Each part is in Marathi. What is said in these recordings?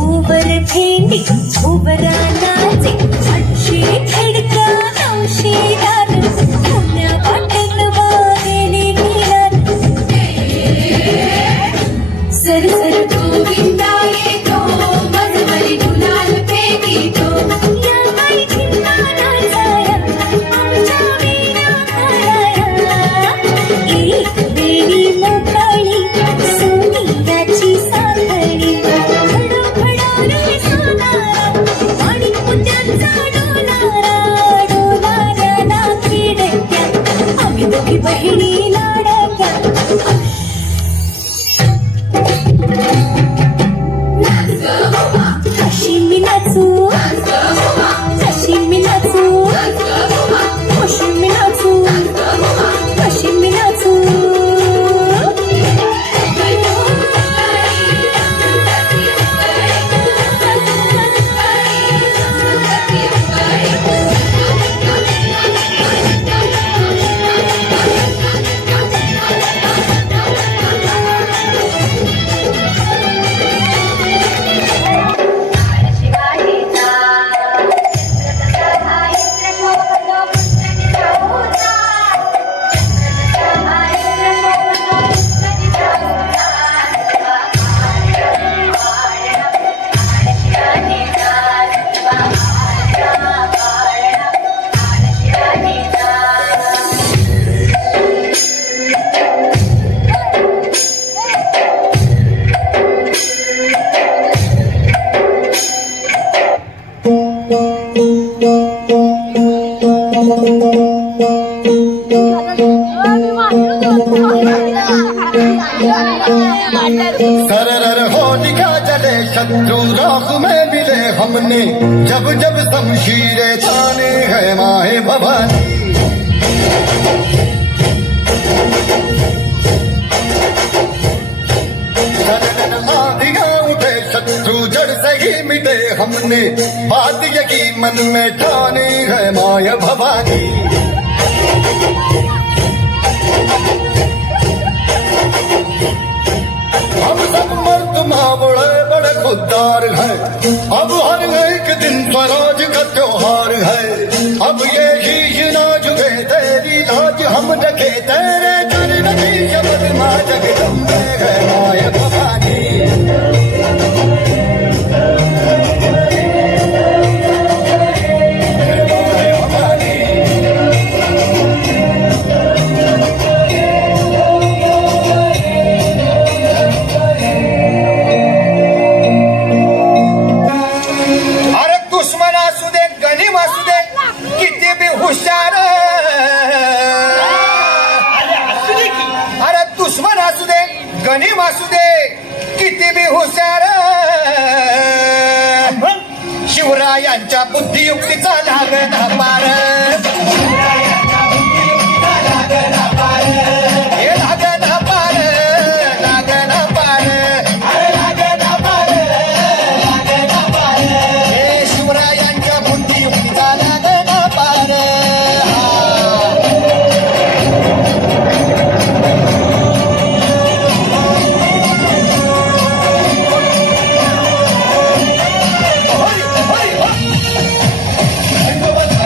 ओवर भेंडी ओवरा नाचे 800 खडका 900 दार पुण्या वाटण वागेली गिरार सर सर गोविंदा येतो मजमली गुलाल फेकीतो या बाई चिंता नाचाया आमच्या वीणा घालाया एक बेडी मोकाळी सोनियाची साखळी खडखडाले सोनारा आणि पुत्यांचा डोलारा डोलाऱ्याला खिडक्या आम्ही दोघी बहिणी लाडक्या कशी मी नाचू कशी मी नाचू कशी मी नाचू कशी मी नाचू सरर होलिका जले शत्रु राख में मिले हमने जब जब शमशीरें ताने है माहे भवानी सरर आंधियां उठे शत्रु जड़ से ही मिटे हमने बात यकी मन में ठाने है माया भवानी हम सब मर्द बड़े बड़े खुददार हैं अब हर एक दिन स्वराज का त्योहार है अब ये शीश ना झुके तेरी लाज हम रखे तेरे चरण की शब्द माँ जगदम्बे है माया भवानी हुशार अरे दुश्मन असू दे गणिम असू दे किती बी हुशार शिवरायांच्या बुद्धियुक्तीचा लागला पार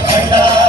खंडा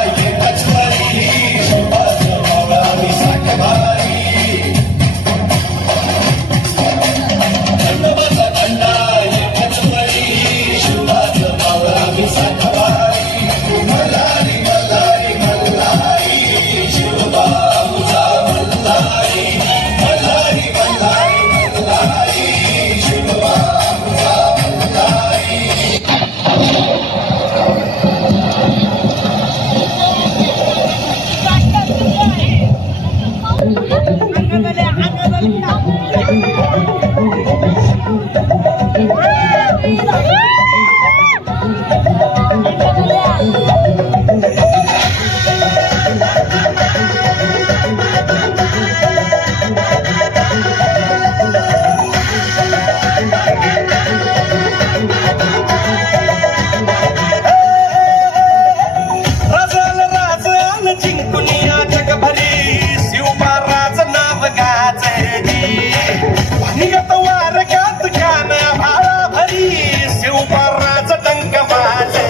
शिवबाराच टंक वाजे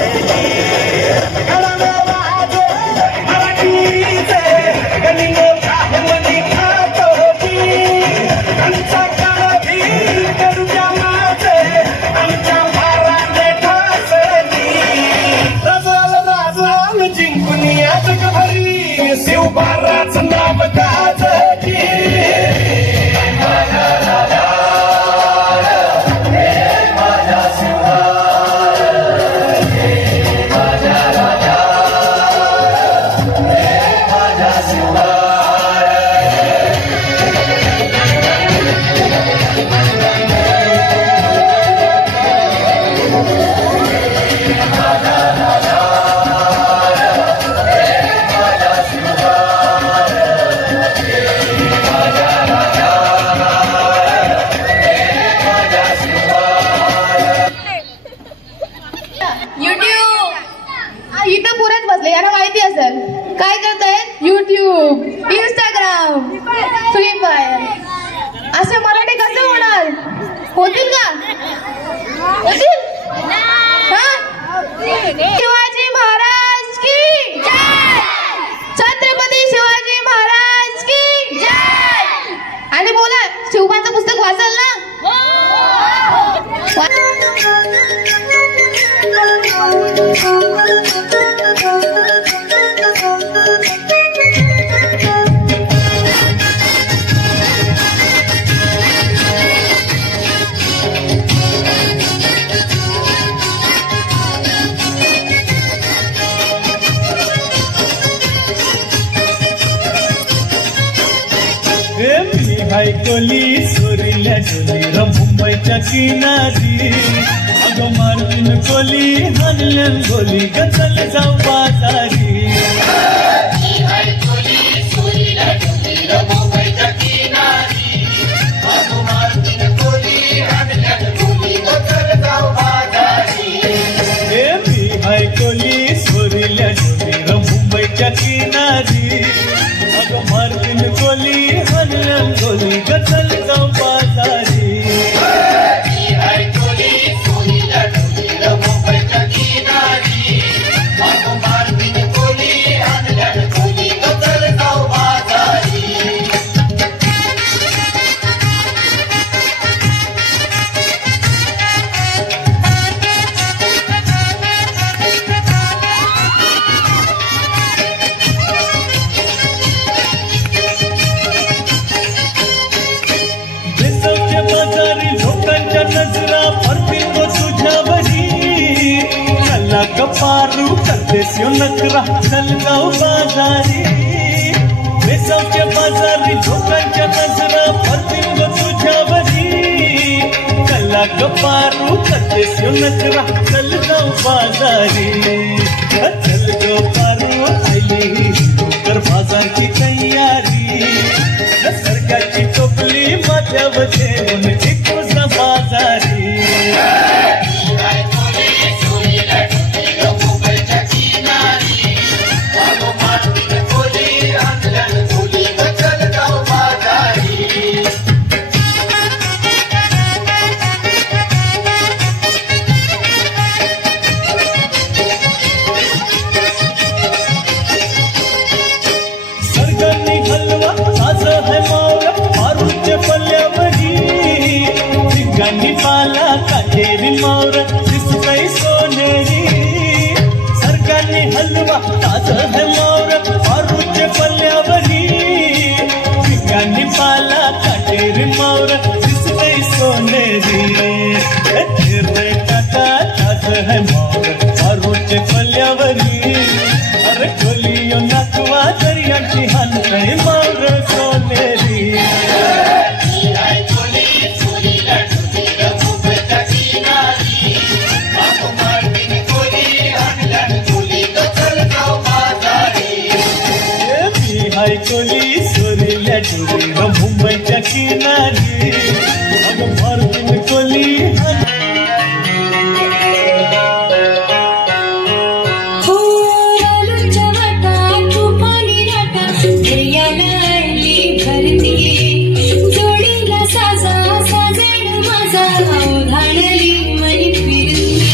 मराठीचे गणी मोठा मनी खातो आमचा काळी करूया माझे आमच्या भाराने ठासली राजाल जिंकून या जगभरी शिवबाराच नाव गाजली काय करताय युट्यूब इंस्टाग्राम फ्री फायर असे मराठी कसे होणार होतील का होतील शिवाजी महाराज की जय छत्रपती शिवाजी महाराज की जय आणि बोला शिवबाचं पुस्तक वाचाल ना कोली सोरील्या डोली मुंबईच्या किनारी अगं मार्जिन कोली हनल्यान गोली गचल जाऊ बाजारी कोली सोरील्या डोली मुंबईच्या किनारी अगं मार्जिन कोली हनल्यान गोली गचल जाऊ बाजारी कपारू करदेसियो नकरा चल जाऊ बाजारी बेसावच्या बाजारी लोकांच्या नजरा पडतील ग तुझ्यावरी कल्ला कपारू करदेसियो नकरा चल जाऊ बाजारी चल ग पारू आली कर बाजारची तयारी सरकारची टोपली माझ्यावर ठेवून टिकूचा बाजारी पाला काटेरी मावर दिसतय सोनेरी सरकारने हलवा ताज है मावर मारूचे पल्ल्यावरी पिकांनी पाला काटेरी मावर दिसतय सोनेरी हिरवे काका ताज है मावर मारूचे पल्ल्यावरी अरे खोलियो नाकवा दर्याची हानतय मावर सोनेरी कोली सोरील्या डोली मुंबईच्या किनारी अगं मार्जिन कोली हो लालूच्या वाटा तुफानी राटा दर्याला आली भरती जोडीला साजा साजण माझा धाडली मनी फिरती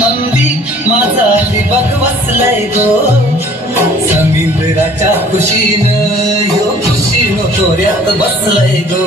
मंदी माझा दिवक वसलाय गो समुद्राच्या खुशीनं यो खुशीनं तोऱ्यात बसलाय गो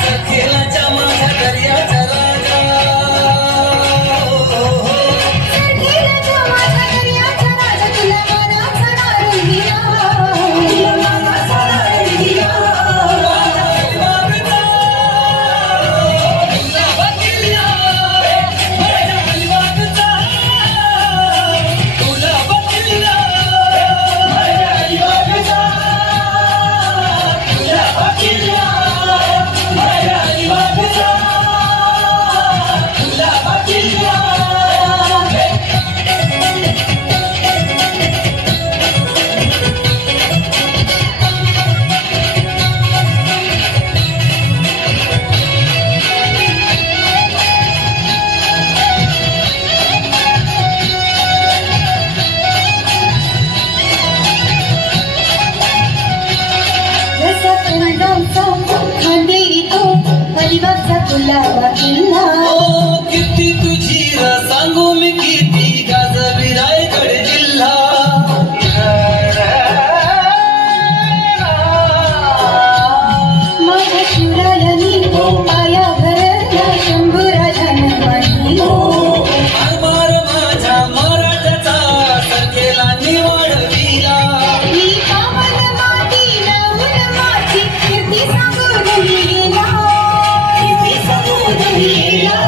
सखेलाच्या माझ्या दर्याच्या राजा आरमार माझ्या मराठ्याचा सखेला निवडविला. मी पावन मातीला उन्माची कीर्ती सांगून गेला, कीर्ती सांगून गेला.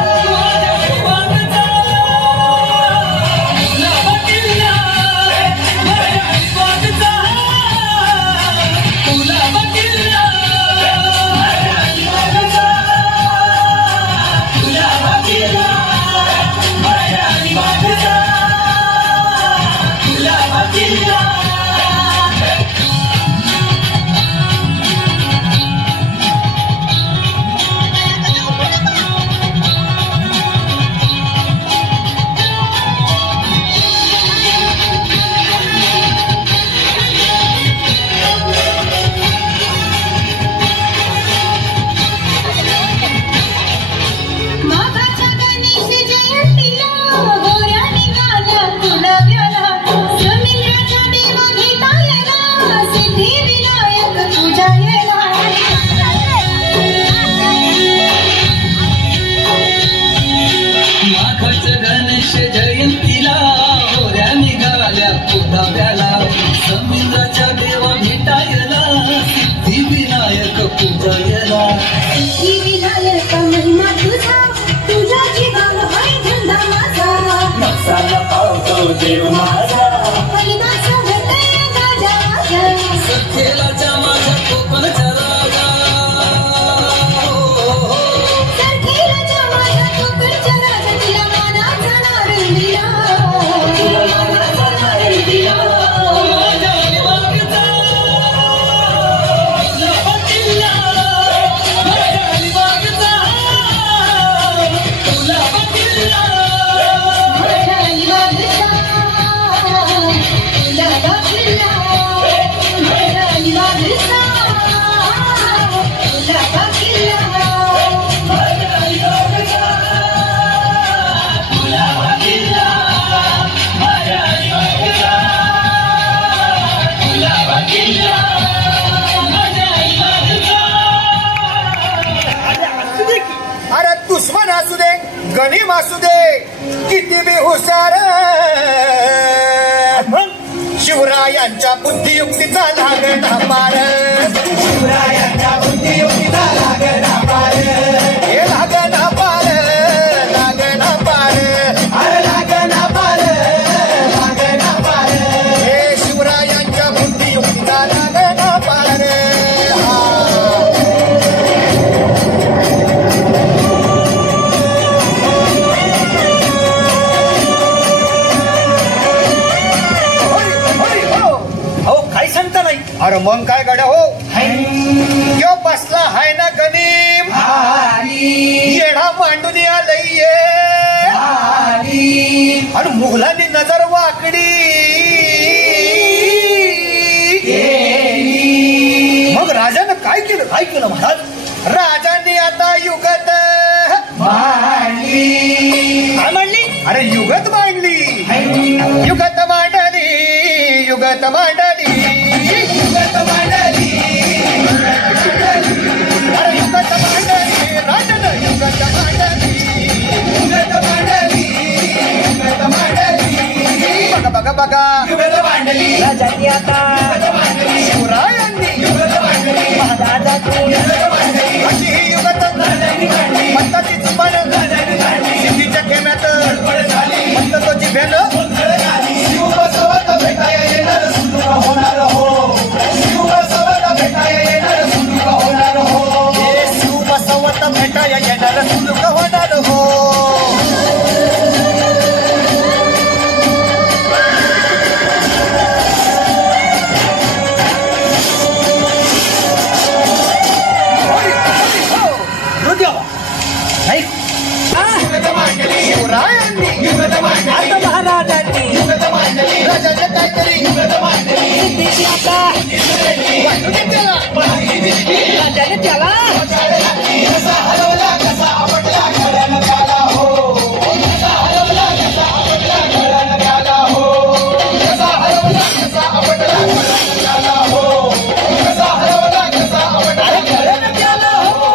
माघाच्या गणेश जयंतीला गोऱ्या निघाल्या तुळव्याला, समिंद्राच्या देव भेटायला, सिद्धिविनायक पूजायला. माघाच्या गणेश जयंतीला होऱ्या निघाल्या पुढाव्याला, समुद्राच्या देवा भेटायला, सिद्धिविनायक पूजायला. सिद्धिविनायक महिमा तुझा, तुझ्या जीवावर हाय धंदा माझा. नवसाला पावतो देव माझा, महिमाचा भेटय राजा माझा. सखेलाच्या माझ्या कोकणच्या राजा. सरखेलाच्या माझ्या कोकणच्या राजा, तिला मानाचा नारळ दिला, तिला मानाचा नारळ दिला. माझ्या अलिबागचा तुला किल्ला, माझ्या अलिबागचा तुला किल्ला. माझ्या अलिबागचा तुला किल्ला, माझ्या अलिबागचा तुला किल्ला. अरे दुश्मन असू दे, गणिम असू दे, किती बी हुशार, शिवरायांच्या बुद्धियुक्तीचा लागणा पार. शिवरायांच्या बुद्धियुक्तीचा लागणा पार. हे लागणा पार, लागणा पार, अरे लागणा पार, लागणा पार. हे शिवरायांच्या बुद्धियुक्तीचा लागणा पार. अरे मग काय गड्या हो, यो बसला हाय ना गणिम, येडा मांडून आलंय, आणि मुघलांनी नजर वाकडी. मग राजानं काय केलं, काय केलं महाराज? राजांनी आता युगत मांडली. काय मांडली? अरे युगत मांडली, युगत मांडली, युगत मांडली, युगत मांडली. अरे युगत मांडली, राजानं युगत मांडली, युगत मांडली, युगत मांडली. बघा बघा बघा, युगत मांडली राजांनी आता, शिवरायांनी युगत मांडली, महाराजांनी युगत मांडली. अशी ही युगत म्हणताची जुबान, सिद्धीच्या खेम्यात म्हणत तो जिभेनं शिवबसवत भेटाया येणार सुंदर होणार हो, शिवबसवत भेटाया येणार सुंदर होणार हो, हे शिवबसवत भेटाया येणार सुंदर होणार हो. शिवरायांनी युगत मांडली, आता महाराजांनी युगत मांडली, राजाने काहीतरी युगत मांडली. राजाने त्याला कसा हरवला, कसा आपटला घराला त्याला हो, कसा हरवला, कसा आपटला घराला त्याला हो, कसा हरवला, कसा आपटला घराला त्याला हो, कसा हरवला, कसा आपटला घराला त्याला हो.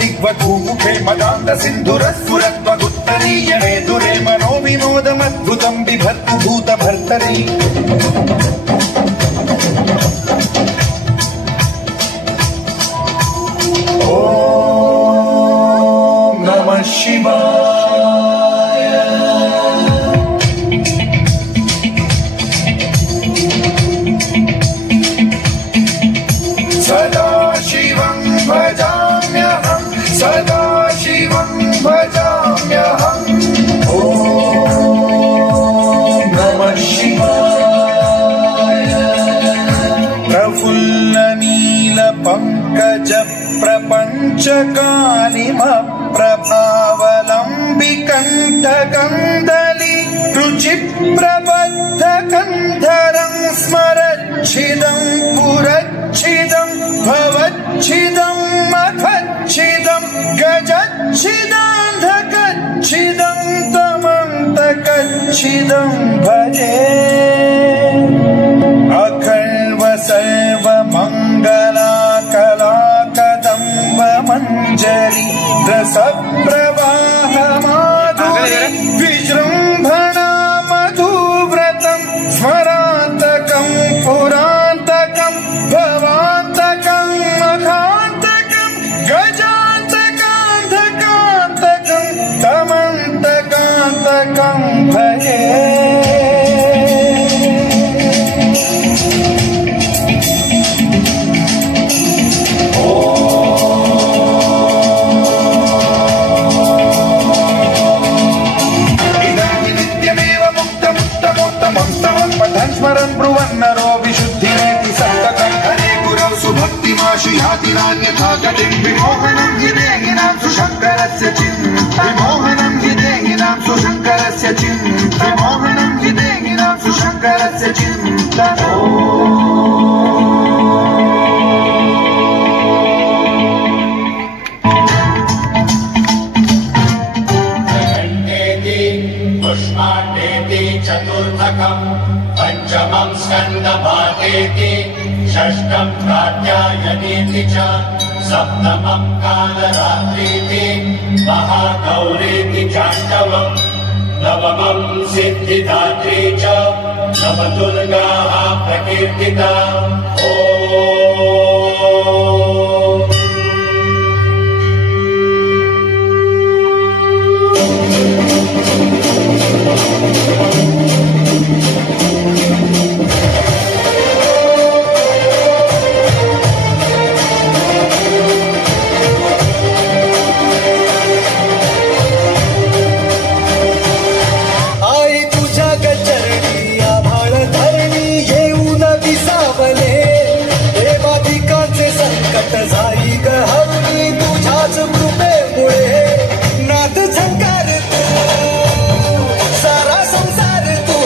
दिग्वधूमुखे मदान्त सिन्धुरस्फुरत्वगुत्तरीय मेदुरे मनोविनोदमद्भुतं बिभर्तु भूतभर्तरि ॐ नमः शिवाय सदा शिवं भजाम्यहं सदा शिवं भजाम्यहम् ॐ नमः शिवाय प्रफुल्लनीलपङ्कज प्रपञ्चकालिमप्रभावलम्बिकण्ठकन्दली रुचिप्रबद्धकन्धरं स्मरच्छिदं पुरच्छिदं भवच्छिदं मखच्छिदं गजच्छिदान्धकच्छिदं तमन्तकच्छिदं भजे अखर्व सर्वमङ्गलाकलाकदम्ब मञ्जरी रसप्रवाह माधुरी विजृम्भणा मधुव्रतं स्मरान्तकं पुरान्तकं भवान्तकं मखान्तकं गजान्तकान्धकान्तकं तमन्तकान्तकं भजे स्मरन् ब्रुवन्नरो विशुद्धिरेति सन्ततं हरे गुरौ सुभक्तिमाशुयातिरान्यथा गतिं विमोहनं हि देहिनां सुशङ्करस्य विमोहनं हि देहिनां सुशङ्करस्य विमोहनं हि देहिनां सुशङ्करस्य चिन्तनम् चतुर्थकम् पञ्चमं स्कन्दभागेति षष्ठं कात्यायनीति च सप्तमं कालरात्रीति महागौरीति चाष्टमम् नवमं सिद्धिदात्री च नवदुर्गाः प्रकीर्तिता झाली गहवली तुझ्याच कृपेमुळे नाद झंकार तू सारा संसार तू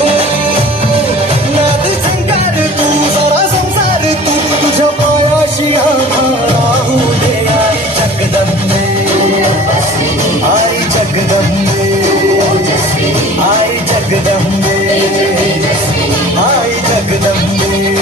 नाद झंकार तू सारा संसार तू तुझ्या पायाशी राहू दे आई जगदंबे आई जगदंबे आई जगदंबे आई जगदंबे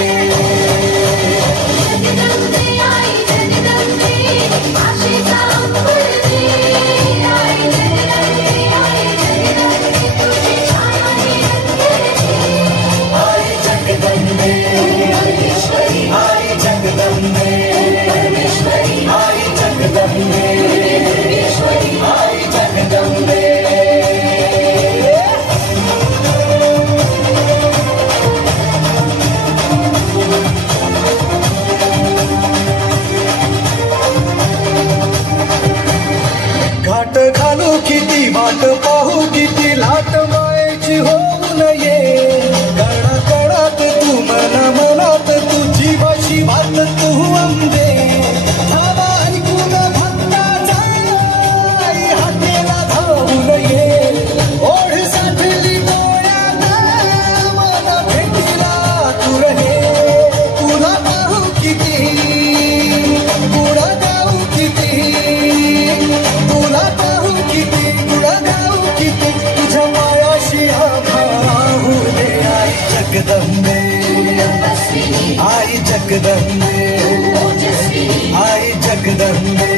घाट घालू किती वाट पाहू किती लाट मायेची होऊ नये कणा कणात तू मना मनात तू जीवाशी बात तू अंबे धावा ऐकून भक्ताचा हातेला धावू नये ओढ साठली डोळ्यात मला भेटीला तू रहे तुला पाहू किती पुढा जाऊ किती तुला पाहू किती तुला गाऊ किती तुझ्या मायाशी राहू दे आई जगदंबे आई जगदंबे आई जगदंबे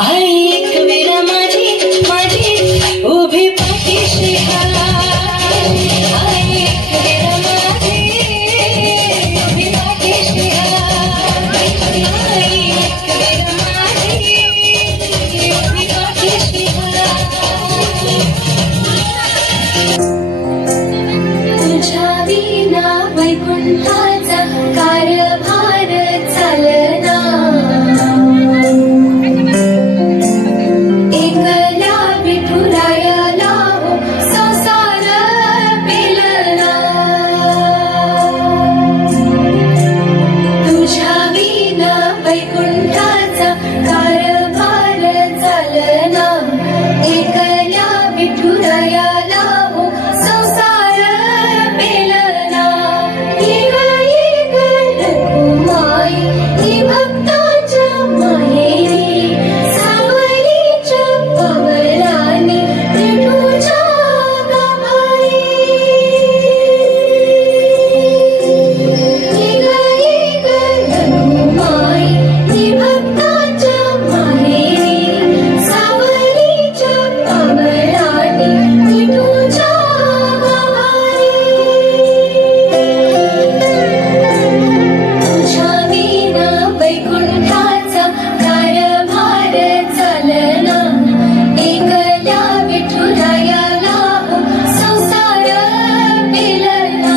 एक वेळा माझी माझी उभी पाठीशी एक वेळा माझी उभी पाठीशी एक वेळा माझी उभी पाठीशी तुझ्या विना वैकुंठाचा कारभार चालना एकला विठुरायाला संसार पेलना तुझ्या विना वैकुंठाचा कारभार चालना एकल्या विठुरायाला संसार पेलना रखुमाई ही भक्ताच्या माहेरी सावलीच्या पवनाने विठूच्या गाभारी रखुमाई ही भक्ताच्या माहेरी सावलीच्या पवनाने विठूच्या गाभारी तुझ्या विना वैकुंठाचा कारभार चालना एकल्या विठुरायाला संसार पेलना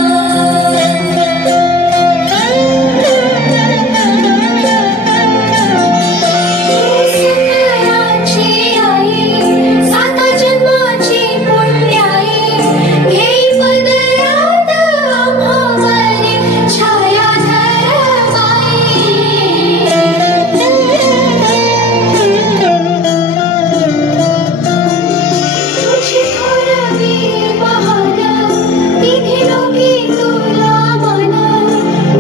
सुखराची आई साता जन्माची पुण्याई घेई पदरात आम्हावरी छायाधर तुझी थोरवी महान तिथे लोकी तुला मन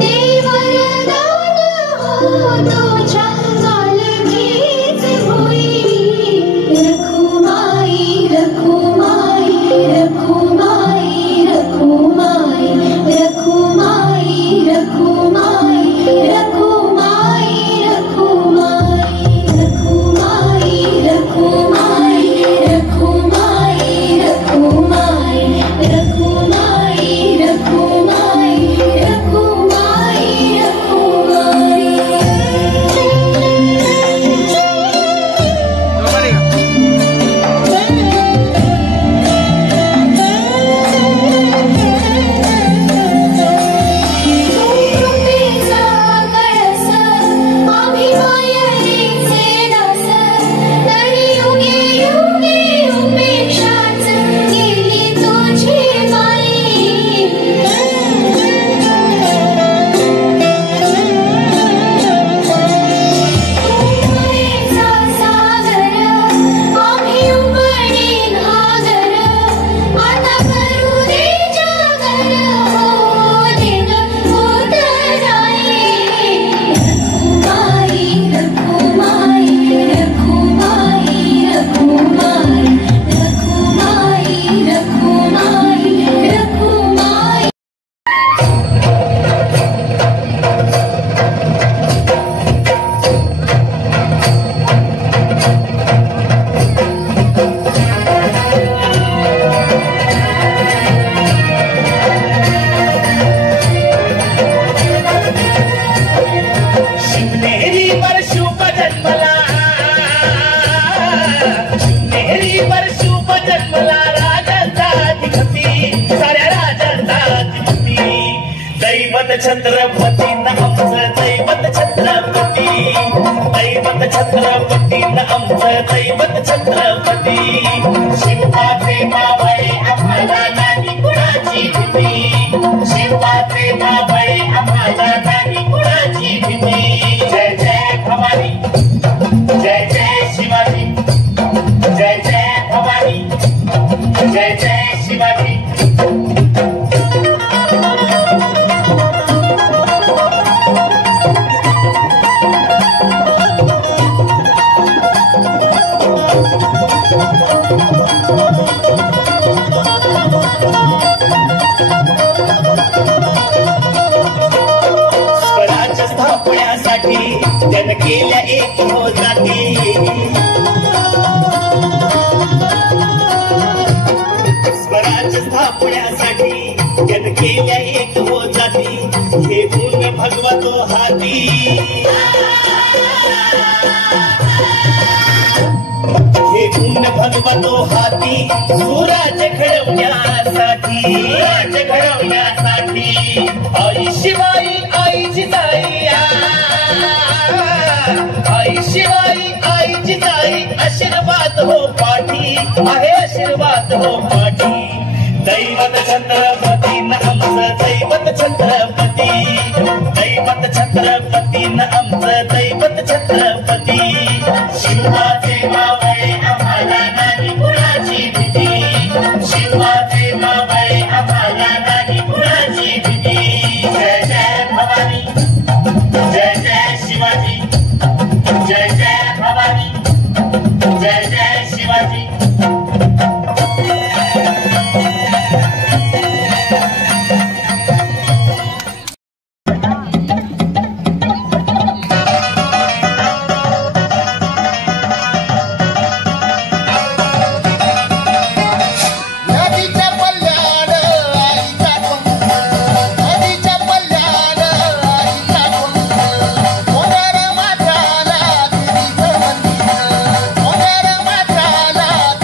देव वरदान हो तुझ्या पालखीच होई रखुमाई रखुमाई रखुमाई रखुमाई रखुमाई रखुमाई रखुमाई रखुमाई रखुमाई रखुमाई रखुमाई रखुमाई रखुमाई रखुमाई छत्रपती आमचं दैवत छत्रपती दैवत छत्रपती आमचं दैवत छत्रपती शिवाचे बाबाई आम्हाला नाही कुणाची भीती शिवाचे बाबाई आम्हाला नाही कुणाची भीती जय जय भवानी जय जय शिवाजी जय जय भवानी जय जय शिवाजी स्वराज्य स्थापण्यासाठी जन केल्या एक हो जाती केल्या एक हो जाती हे गुण भगवतो हाती हे गुण भगवतो हाती सुराज घडवण्यासाठी आई शिवाई आई जिजाई आई शिवाई आई जिजाई आशीर्वाद हो पाठी आहे आशीर्वाद हो पाठी दैवत छत्रपती न आमचं दैवत छत्रपती दैवत छत्रपती न आमचं दैवत छत्रपती शिवाचे मावळे आम्हाला नाही कुणाची भीती शिवाचे मावळे आम्हाला नाही कुणाची भीती जय जय भवानी जय जय शिवाजी जय जय भवानी जय जय शिवाजी माथ्याला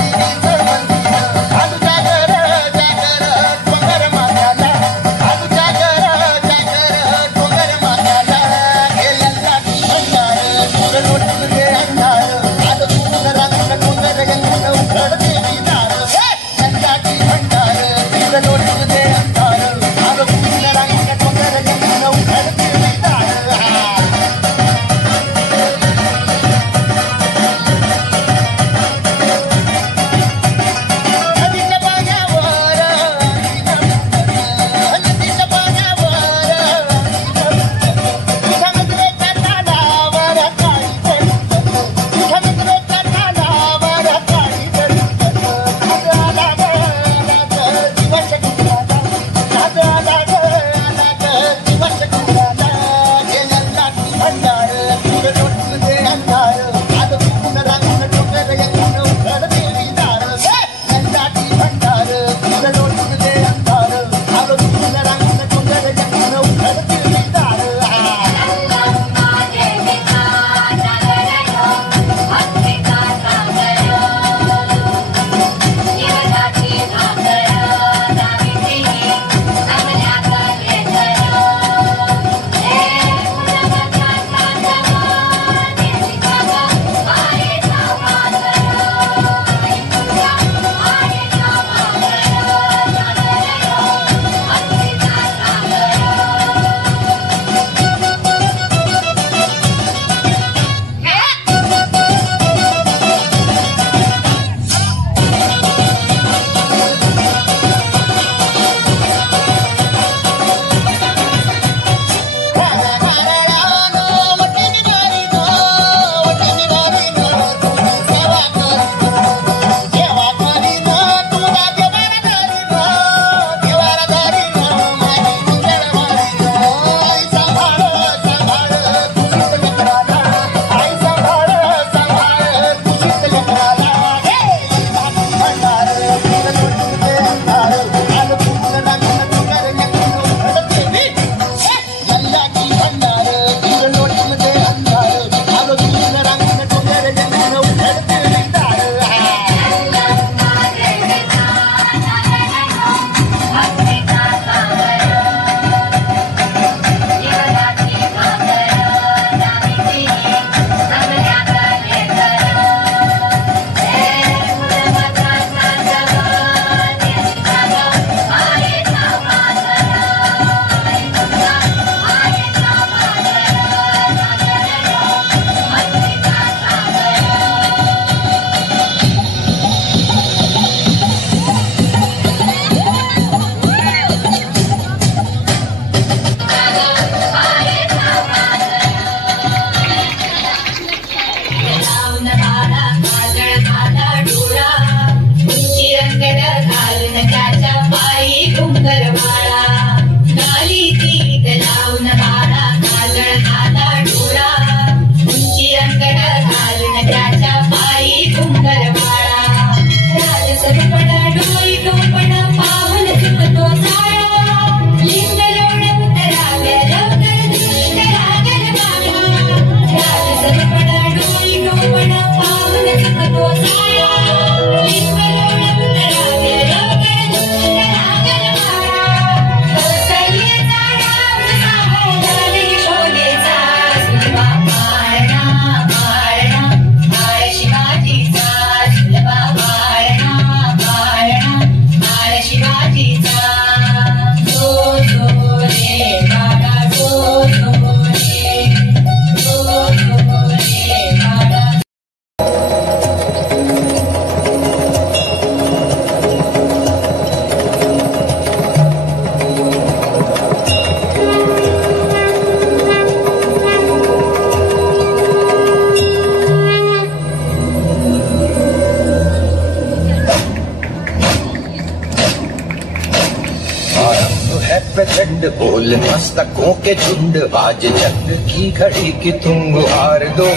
प्रचंड बोल मस्तकों के झुंड, आज जंग की घड़ी की तुम गुहार दो।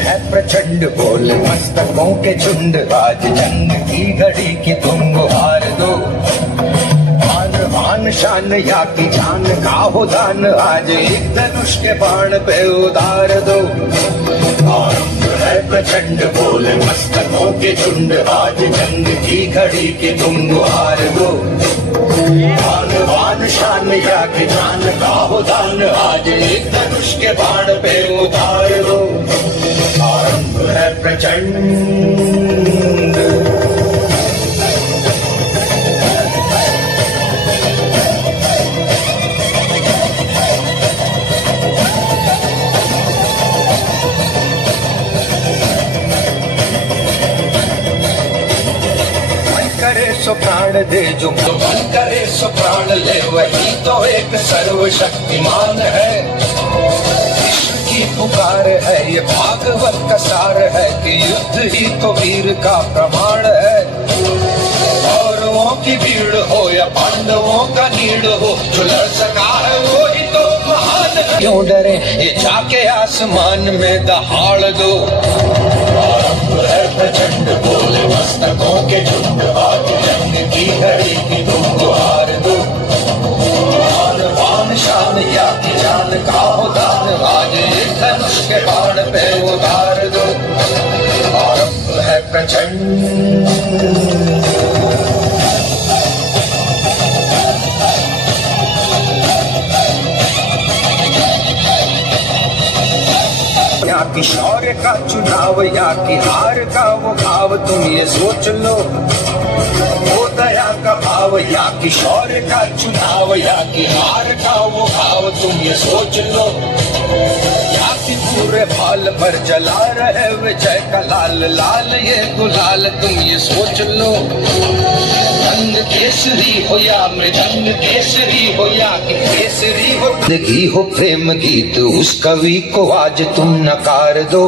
है प्रचंड बोल मस्तकों के झुंड, आज जंग की घड़ी की तुम गुहार दो। मान शान या की जान का हो दान, आज एक धनुष के बाण पे उतार दो। आरंभ है प्रचंड बोल मस्तकों के झुंड, आज जंग की घड़ी की तुम गुहार दो। मान शान या की जान का हो दान, आज एक धनुष के बाण पे उतार दो। आरंभ है प्रचंड। सो प्राण दे जो मन करे सो प्राण ले, वही तो एक सर्वशक्तिमान है। विश्व की पुकार है ये भागवत का सार है, कि युद्ध ही तो वीर का प्रमाण है। कौरवों की भीड़ हो या पांडवों का नीड़ हो, जो लड़ सका है वो ही तो महान है। क्यों डरे ये जाके आसमान में दहाड़ दो। प्रचंड बोले मस्तकों के झुंड, आज जंग की घड़ी की तुम गुहार दो। मान शान या की जान का हो दान, आज एक धनुष के बाण पे उतार दो। आरंभ है प्रचंड। या की शौर्य का चुनाव या की हार का वो भाव, तुम ये सोच लो। वो दया का भाव या की शौर्य का चुनाव, या की हार का वो भाव, तुम ये सोच लो। या की पूरे भाल पर जला रहे विजय का लाल लाल ये गुलाल, तुम ये सोच लो। रंग केसरी हो या मृदंग केसरी हो, या कि केसरी हो जिंदगी हो प्रेम गीत, उस कवि को आज तुम नकार दो।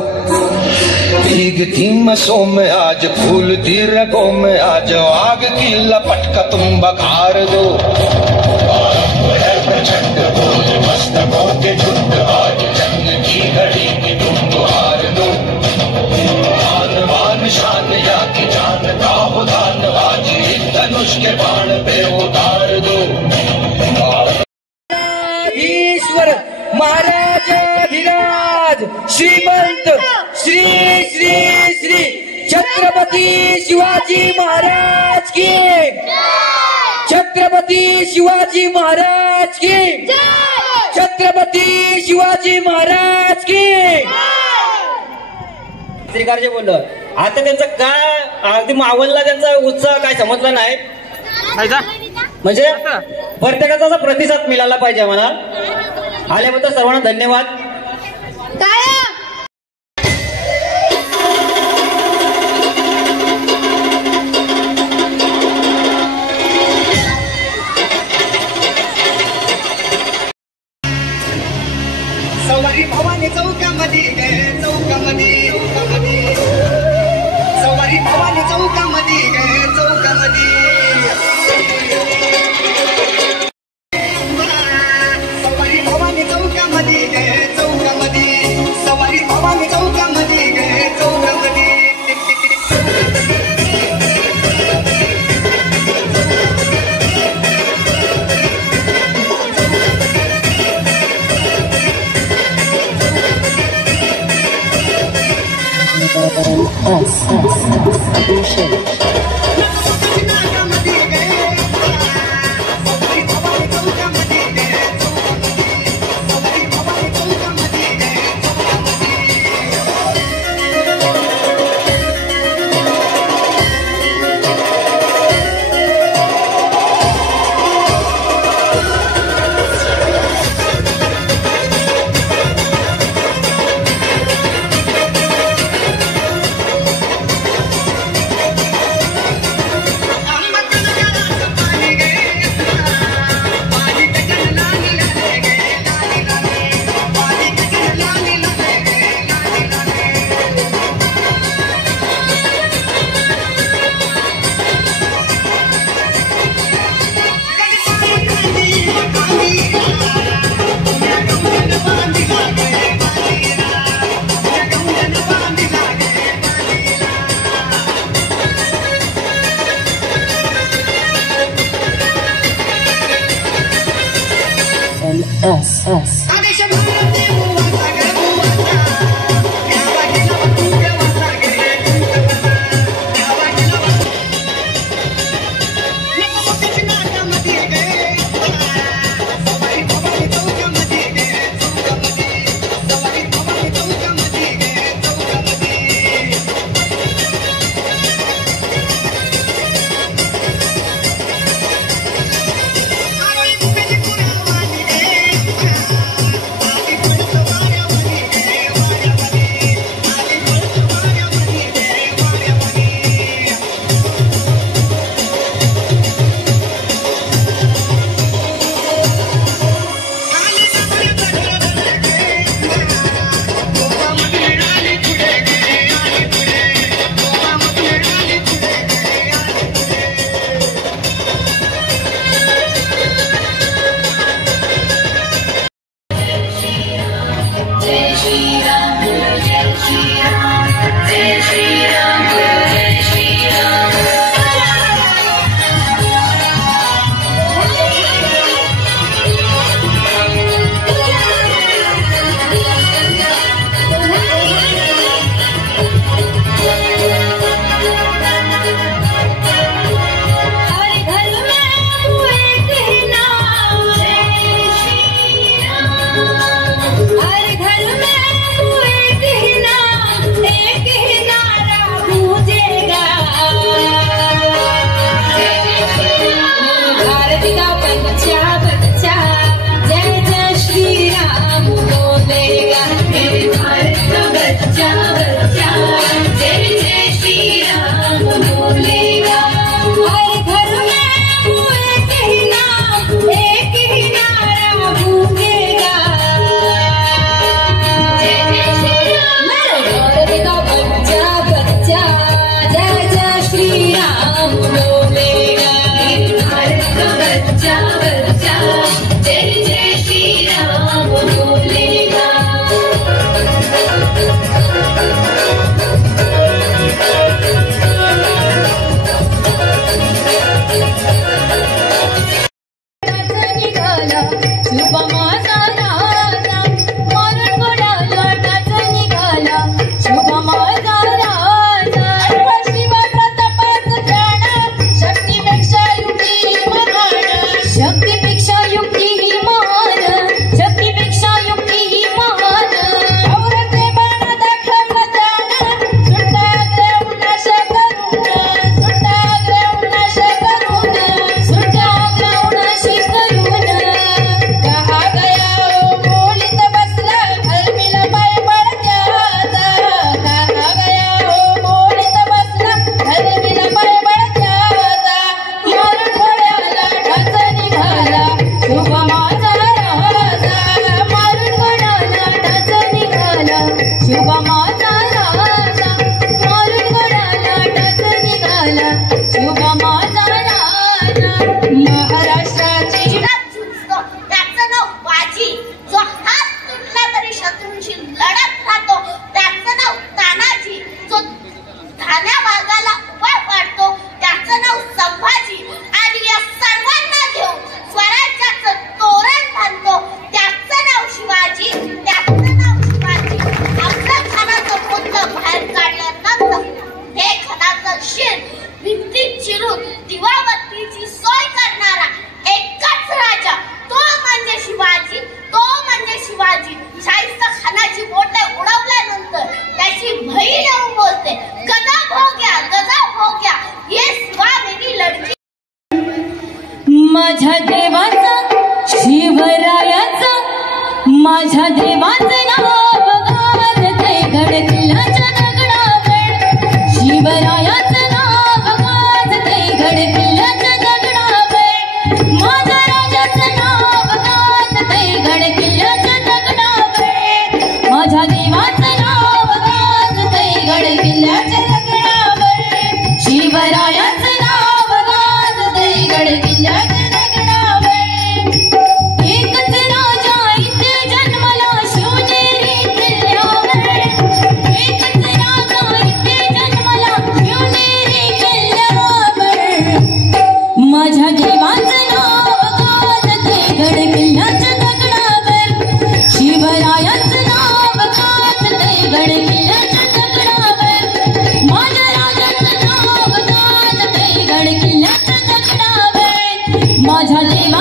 भीगती मसों में आज फूलती रगों में, आज आग की लपट का तुम बखार दो। प्रचंड बोल मस्तकों के झुंड, आज जंग की घड़ी की तुम गुहार दो। मान शान या की जान का हो दान, आज एक धनुष के बाण पे उतार दो। ईश्वर महाराजाधिराज श्रीमंत श्री श्री श्री छत्रपति शिवाजी महाराज की, छत्रपति शिवाजी महाराज की, छत्रपति शिवाजी महाराज की। श्रीकारजी बोललो आता त्यांचा काय अगदी मावलला त्यांचा उत्साह काय समजला नाही, म्हणजे प्रत्येकाचा असा प्रतिसाद मिळाला पाहिजे मला। आल्याबद्दल सर्वांना धन्यवाद। सवारी भवानी चौकामध्ये गे चौकामध्ये, सवारी भवानी चौकामध्ये गे चौकामध्ये, सवारी भवानी चौकामध्ये गे चौकामध्ये, सवारी भवानी चौकामध्ये गे चौकामध्ये। आदेश भारत देवाचा ग देवाचा यावा गेला तू देवाचा गे यावा गेला नको मोठ्या नाटामध्ये गे सवाई भवानी चौकामध्ये गे चौकामध्ये सवाई भवानी चौकामध्ये गे चौकामध्ये आरोळी कुपेची पुरावानी रे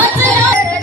वाचला